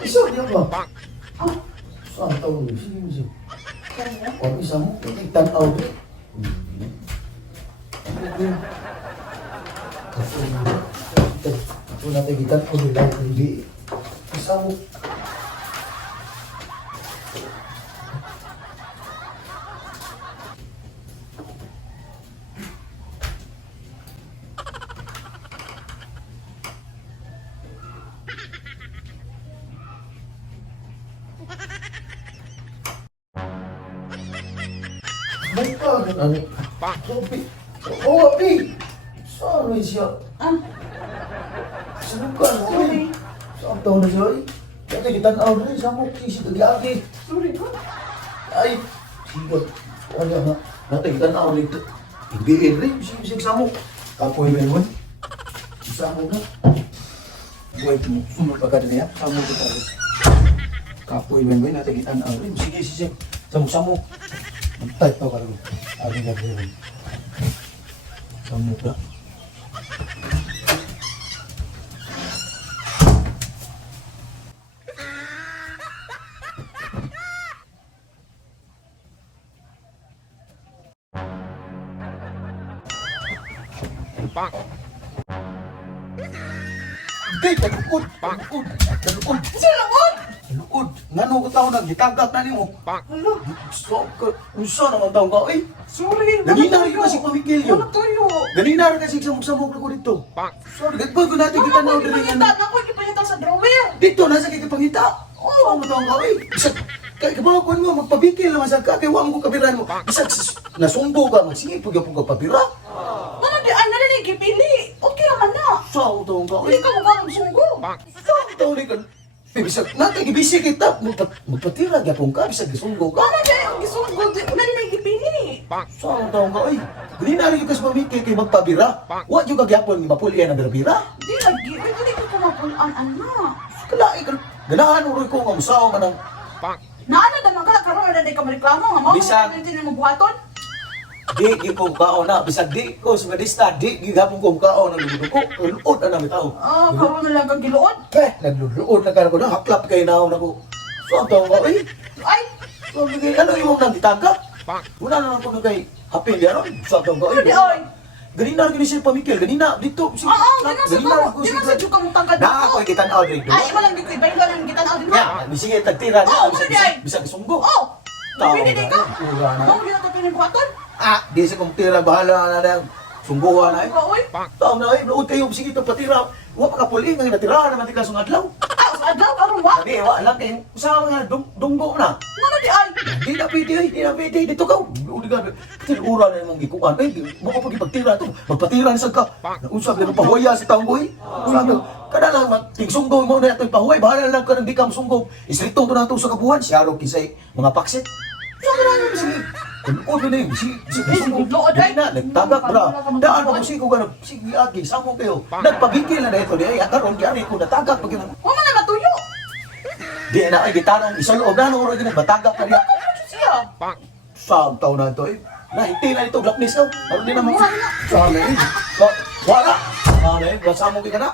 Isa niya ba? Saan taon niyo? Sige mo siya. Kung isa mo, tanaw din. Kung natin kitanaw nila, hindi. Isa mo. Baik ka, ano? Sopi. Oo, Abi. Saan rin siya? Saan ka, Abi? Saan taon na siya, eh? Kaya kitanaw rin, saan mo kisip agi-agi? Sorry ko. Ay, sibat. Ano na? Natin kitanaw rin. Hindi rin, sige sa mo. Kapoy ba yun? Sa mo na. Wait mo, sumul pa ka din yan. Sa mo kita rin. Kapoy ba yun? Natin kitanaw rin. Sige. Sa mo. Antay pa ka rin. Aling nga rin. Sa mo ka. Hindi, talukod. Talukod. Talukod. Ngano ko tao nagitagak na nimo? Hala. So, unsa naman taong ka, eh? Sorry. Ganina rin kasi pamikilyo. Wala tayo. Ganina rin kasi samok ko dito. Sorry, gagpag ko natin kita na ulit yan. Ako ipangita sa drawer. Dito, nasa kikipangita. Oo, mo taong ka, eh. Bisag, kaya kabakuan mo, magpabikil naman sa ka, kaya huwag mo kabiran mo. Bisag, nasunggo ka, magsingipag yung pagpapabira. Ano di, ano na nagipili? Okay naman na. Saan taong ka, Hindi eh? ka mukha ng sunggo. Saan taong ka? Eh, bisag, natin, ibisi kita. Magpatira, gapong ka, bisag, isunggo ka. Ano di, ang gisunggo, di, wala na nagipili. Saan taong ka, eh? Ganina rin kasi pamikil kayo magpabira. Huwag yung kagyapon, mapulian na bira-bira. Di lagi, ay hindi ko kumapulaan, anak. Kalai ka. Ganahan mo rin ko nga musaw man ang Naano naman ka, karoon na di ka mareklamo, nga mo, Bisag. hindi na mabuhaton. di ko kaon na bisag di ko sa madista di gihapon ko kaon ang ludo ko ulod na namin tao. Karoon na lang kang giluod. Nagluluod na kana ko na haklap kay naon ako. So taw ko eh. Ay, So bigay ano yung nang ditagak? Wala na lang ko kay happy yaron. So taw ko ano di, eh. oy. Ganina rin siya pamikil ganina dito. Ganun sa dyan ka mong tangkad Na ako kita na rin. Ay, wala di ko iba lang kita na din mo. Ya, sige tagtira na. Oo, di ay. Bisag sunggo. Oh, pwede di ka. Ura na. Mo, hindi na ito pinibuhaton. Di sa kong tira, bahala na lang. Sungguhan na eh. Oy. Tao na eh, nood kayo, sige ito patira. Huwag makapuling, ang natirahan naman tika sa adlaw. Sa adlaw, karoon wa. Sabi, wala lang kayo, sa mga dunggo na. Ano di ay? Di na pwede ay, di na pwede. Dito ka, uli ka. Tinura na yung mga gikuan. Ay, makapag ipagtira ito. Magpatira na sa ka. Nausap na pahuaya si taong boy. Sabi, kada lang, tigsunggo mo na ito, pahuay. Bahala lang ka ng di ka masunggo. Isritong to na ito sa kabuhan. Siyaro kisay, mga paksit. Sabi na namin, sige. Kunood na yun, sige, Lood ay. na, nagtagak bra. Daan mo sige ko ganun, sige agi, samo kayo. Nagpabigil na ito di ay, karon di ari ko natagak pag yun. Wa man na matuyo. Di na ay gitanong isuloob na nung oras matagak na diya. Siya. Sa taon na ito eh. Nahiti na ito, blackness daw. Karon di naman. Wala. Sana eh. Wala. Sana eh, basamo ka na.